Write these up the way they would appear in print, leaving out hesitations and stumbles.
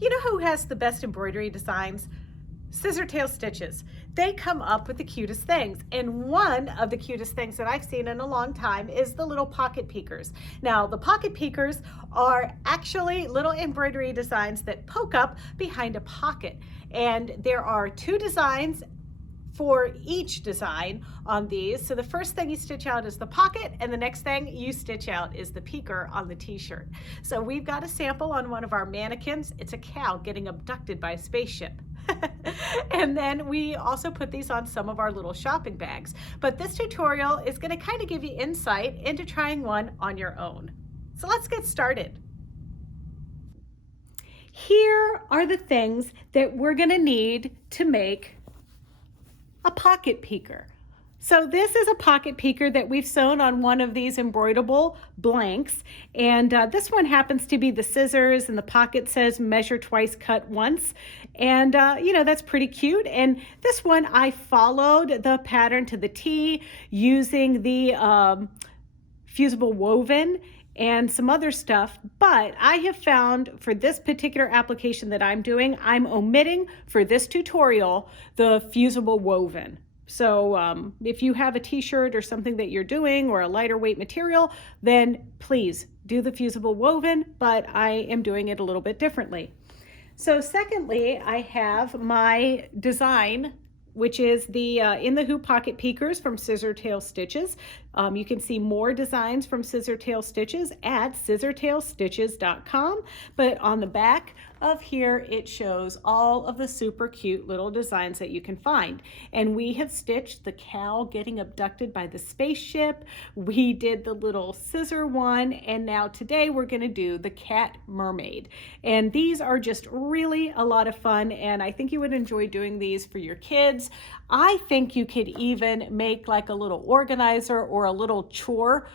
You know who has the best embroidery designs? Scissor tail stitches. They come up with the cutest things, and one of the cutest things that I've seen in a long time is the little pocket peekers. Now, the pocket peekers are actually little embroidery designs that poke up behind a pocket, and there are two designs for each design on these. So the first thing you stitch out is the pocket, and the next thing you stitch out is the peeker on the t-shirt. So we've got a sample on one of our mannequins. It's a cow getting abducted by a spaceship. And then we also put these on some of our little shopping bags. But this tutorial is going to kind of give you insight into trying one on your own. So let's get started. Here are the things that we're going to need to make a pocket peeker. So this is a pocket peeker that we've sewn on one of these embroiderable blanks, and this one happens to be the scissors, and the pocket says measure twice, cut once, and you know, that's pretty cute. And this one I followed the pattern to the T using the fusible woven and some other stuff, but I have found for this particular application that I'm doing, I'm omitting for this tutorial the fusible woven. So if you have a t-shirt or something that you're doing or a lighter weight material, then please do the fusible woven, but I am doing it a little bit differently. So secondly, I have my design, which is the in the hoop pocket peekers from Scissor Tail Stitches. You can see more designs from Scissor Tail Stitches at scissortailstitches.com, but on the back of here it shows all of the super cute little designs that you can find. And we have stitched the cow getting abducted by the spaceship, we did the little scissor one, and now today we're going to do the cat mermaid. And these are just really a lot of fun, and I think you would enjoy doing these for your kids. I think you could even make like a little organizer or a little chore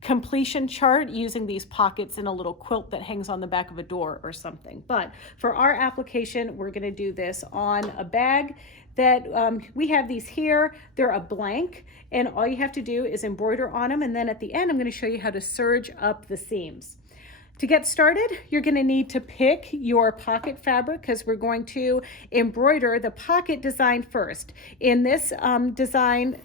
completion chart using these pockets in a little quilt that hangs on the back of a door or something. But for our application, we're going to do this on a bag that we have these here. They're a blank, and all you have to do is embroider on them, and then at the end I'm going to show you how to serge up the seams. To get started, you're going to need to pick your pocket fabric because we're going to embroider the pocket design first. In this design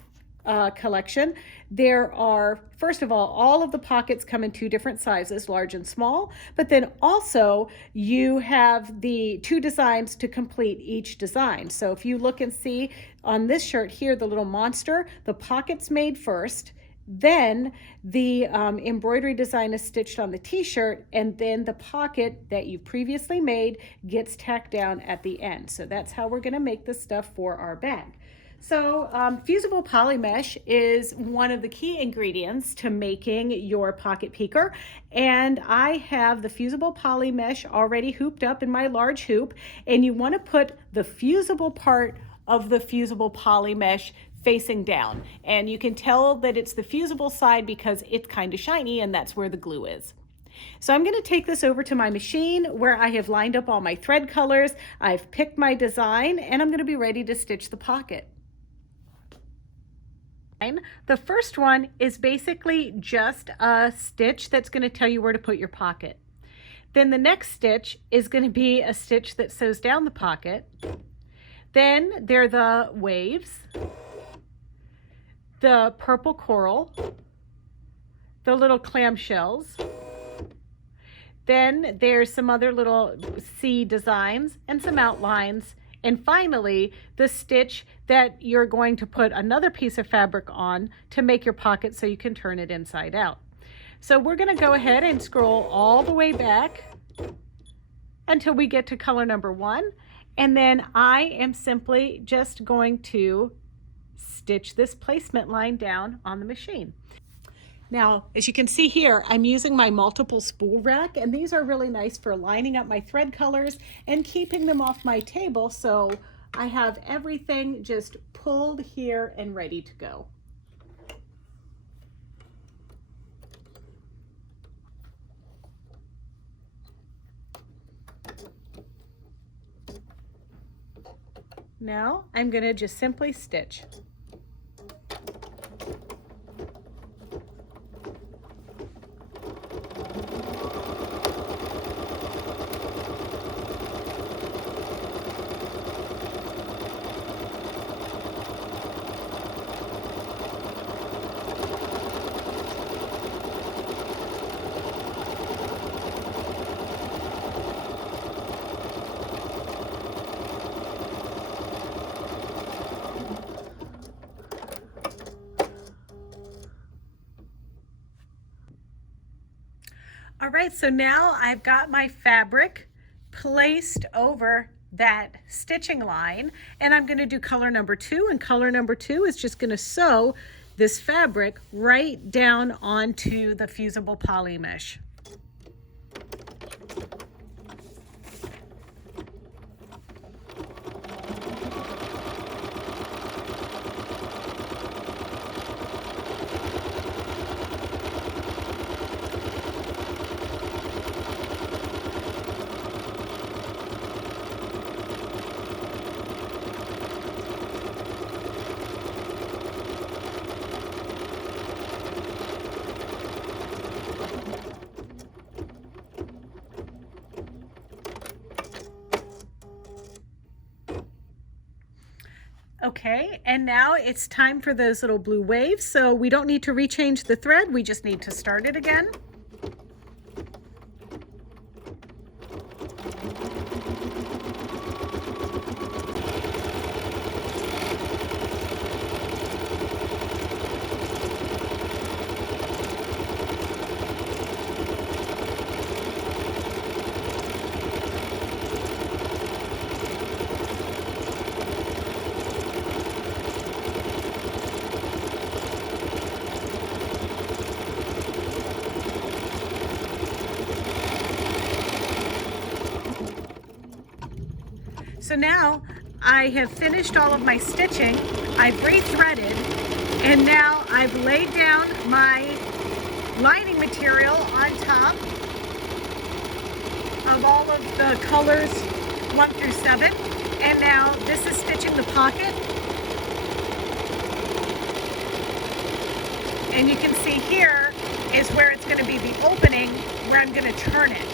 collection, there are, first of all of the pockets come in two different sizes, large and small, but then also you have the two designs to complete each design. So if you look and see on this shirt here, the little monster, the pocket's made first, then the embroidery design is stitched on the t-shirt, and then the pocket that you previously made gets tacked down at the end. So that's how we're going to make this stuff for our bag. So fusible poly mesh is one of the key ingredients to making your pocket peeker, and I have the fusible poly mesh already hooped up in my large hoop, and you want to put the fusible part of the fusible poly mesh facing down, and you can tell that it's the fusible side because it's kind of shiny, and that's where the glue is. So I'm going to take this over to my machine where I have lined up all my thread colors, I've picked my design, and I'm going to be ready to stitch the pocket. The first one is basically just a stitch that's going to tell you where to put your pocket. Then the next stitch is going to be a stitch that sews down the pocket. Then there are the waves, the purple coral, the little clamshells. Then there's some other little C designs and some outlines. And finally, the stitch that you're going to put another piece of fabric on to make your pocket so you can turn it inside out. So we're going to go ahead and scroll all the way back until we get to color number 1. And then I am simply just going to stitch this placement line down on the machine. Now, as you can see here, I'm using my multiple spool rack, and these are really nice for lining up my thread colors and keeping them off my table, so I have everything just pulled here and ready to go. Now I'm going to just simply stitch. All right, so now I've got my fabric placed over that stitching line, and I'm going to do color number 2, and color number 2 is just going to sew this fabric right down onto the fusible poly mesh. Okay, and now it's time for those little blue waves. So we don't need to rechange the thread, we just need to start it again. So now I have finished all of my stitching, I've re-threaded, and now I've laid down my lining material on top of all of the colors 1 through 7. And now this is stitching the pocket. And you can see here is where it's going to be the opening where I'm going to turn it.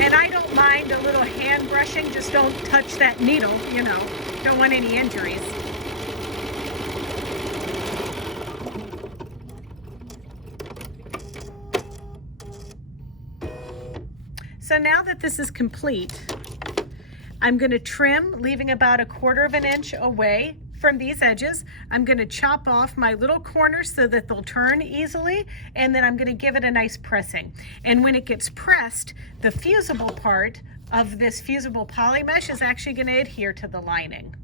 And I don't mind a little hand brushing, just don't touch that needle, you know, don't want any injuries. So now that this is complete, I'm going to trim, leaving about 1/4 of an inch away from these edges. I'm going to chop off my little corners so that they'll turn easily, and then I'm going to give it a nice pressing. And when it gets pressed, the fusible part of this fusible poly mesh is actually going to adhere to the lining.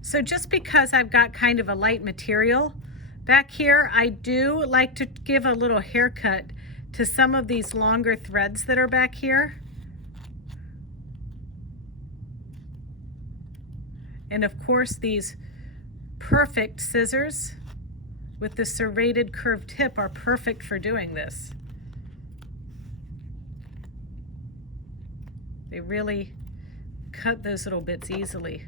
So just because I've got kind of a light material back here, I do like to give a little haircut to some of these longer threads that are back here. And of course, these perfect scissors with the serrated curved tip are perfect for doing this. They really cut those little bits easily.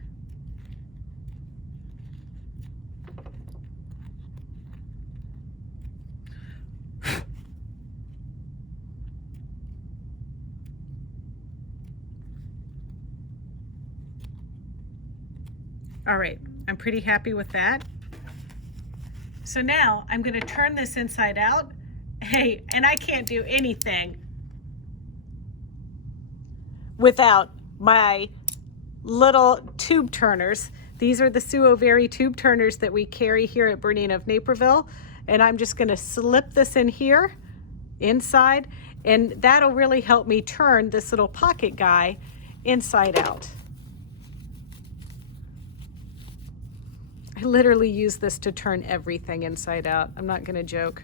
All right, I'm pretty happy with that. So now I'm going to turn this inside out. Hey, and I can't do anything without my little tube turners. These are the Suoveri tube turners that we carry here at Bernina of Naperville. And I'm just going to slip this in here inside, and that'll really help me turn this little pocket guy inside out. I literally use this to turn everything inside out. I'm not going to joke.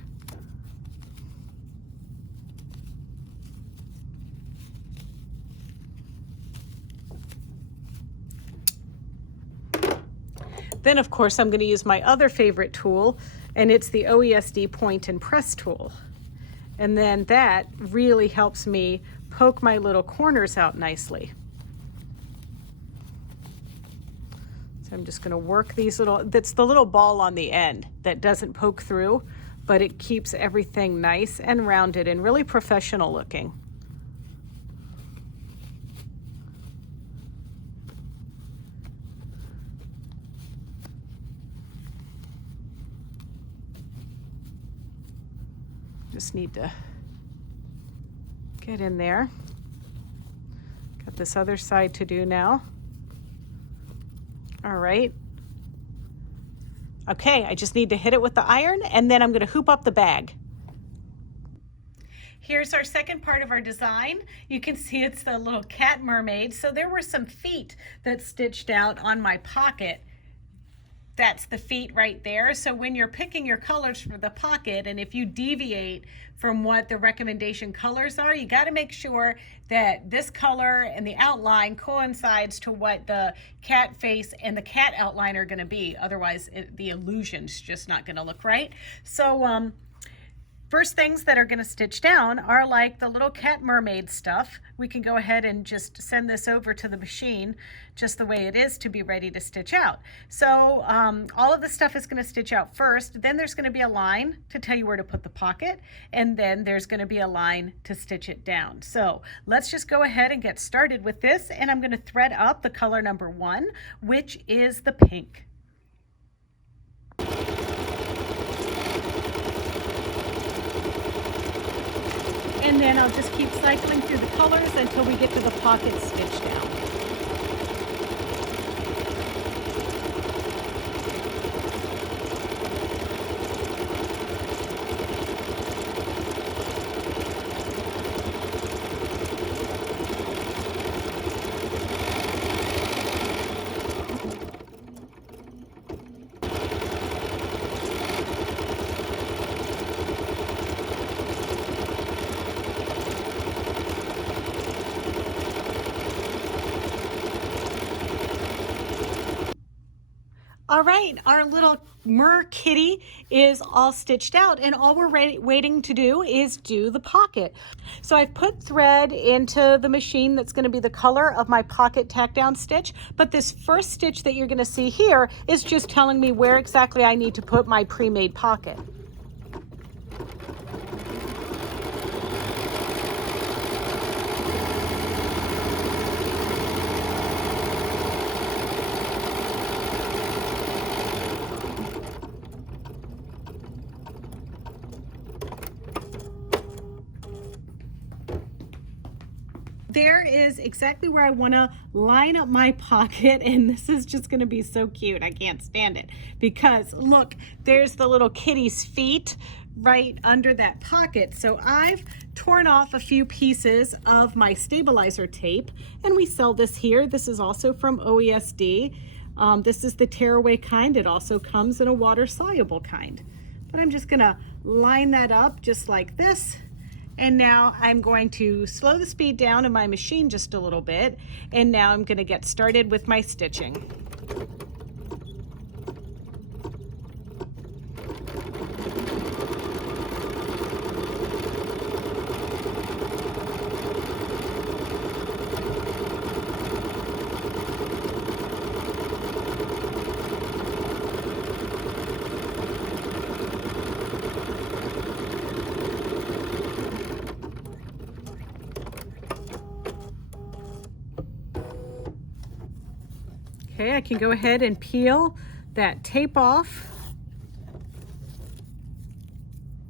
Then of course I'm going to use my other favorite tool, and it's the OESD point and press tool. And then that really helps me poke my little corners out nicely. So I'm just going to work these little, that's the little ball on the end that doesn't poke through, but it keeps everything nice and rounded and really professional looking. Just need to get in there. this other side to do now. All right. Okay, I just need to hit it with the iron, and then I'm going to hoop up the bag. Here's our second part of our design. You can see it's the little cat mermaid. So there were some feet that stitched out on my pocket. That's the feet right there. So when you're picking your colors for the pocket, and if you deviate from what the recommendation colors are, you got to make sure that this color and the outline coincides to what the cat face and the cat outline are going to be. Otherwise, the illusion's just not going to look right. So first things that are going to stitch down are like the little cat mermaid stuff. We can go ahead and just send this over to the machine just the way it is to be ready to stitch out. So all of the stuff is going to stitch out first. Then there's going to be a line to tell you where to put the pocket. And then there's going to be a line to stitch it down. So let's just go ahead and get started with this. And I'm going to thread up the color number 1, which is the pink. And then I'll just keep cycling through the colors until we get to the pocket stitch down. All right, our little mer kitty is all stitched out, and all we're waiting to do is do the pocket. So I've put thread into the machine that's going to be the color of my pocket tack down stitch, but this first stitch that you're going to see here is just telling me where exactly I need to put my pre-made pocket. There is exactly where I want to line up my pocket, and this is just going to be so cute. I can't stand it because look, there's the little kitty's feet right under that pocket. So I've torn off a few pieces of my stabilizer tape, and we sell this here. This is also from OESD. This is the tearaway kind. It also comes in a water soluble kind. But I'm just going to line that up just like this. And now I'm going to slow the speed down in my machine just a little bit. And now I'm going to get started with my stitching. Okay, I can go ahead and peel that tape off.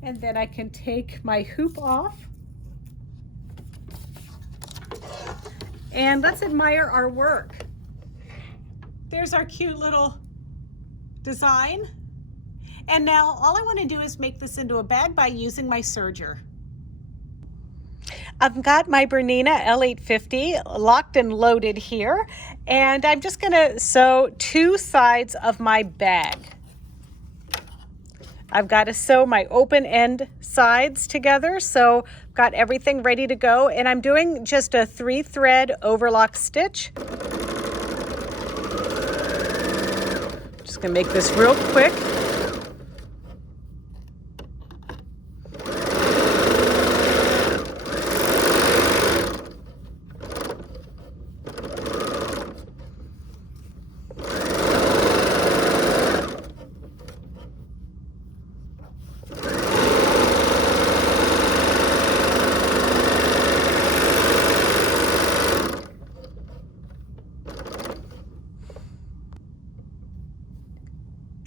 And then I can take my hoop off. And let's admire our work. There's our cute little design. And now all I want to do is make this into a bag by using my serger. I've got my Bernina L850 locked and loaded here, and I'm just going to sew 2 sides of my bag. I've got to sew my open end sides together, so I've got everything ready to go, and I'm doing just a 3-thread overlock stitch. Just going to make this real quick.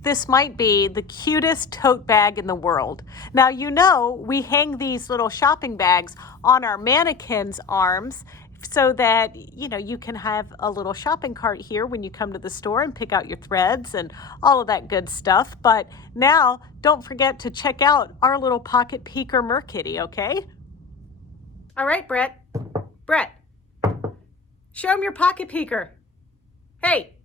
This might be the cutest tote bag in the world. Now, you know, we hang these little shopping bags on our mannequins' arms so that, you know, you can have a little shopping cart here when you come to the store and pick out your threads and all of that good stuff. But now don't forget to check out our little pocket peeker merkitty, okay? All right, Brett. Brett, show him your pocket peeker. Hey.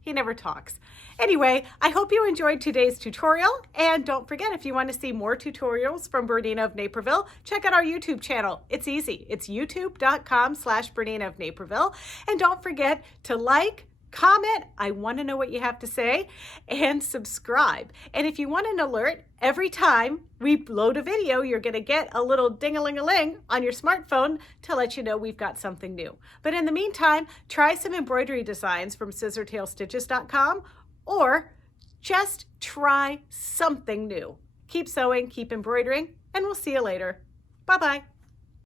He never talks. Anyway, I hope you enjoyed today's tutorial, and don't forget, if you want to see more tutorials from Bernina of Naperville, check out our YouTube channel. It's easy. It's youtube.com/Bernina of Naperville. And don't forget to like, comment, I want to know what you have to say, and subscribe. And if you want an alert every time we load a video, you're going to get a little ding-a-ling-a-ling on your smartphone to let you know we've got something new. But in the meantime, try some embroidery designs from scissortailstitches.com, or just try something new. Keep sewing, keep embroidering, and we'll see you later. Bye-bye.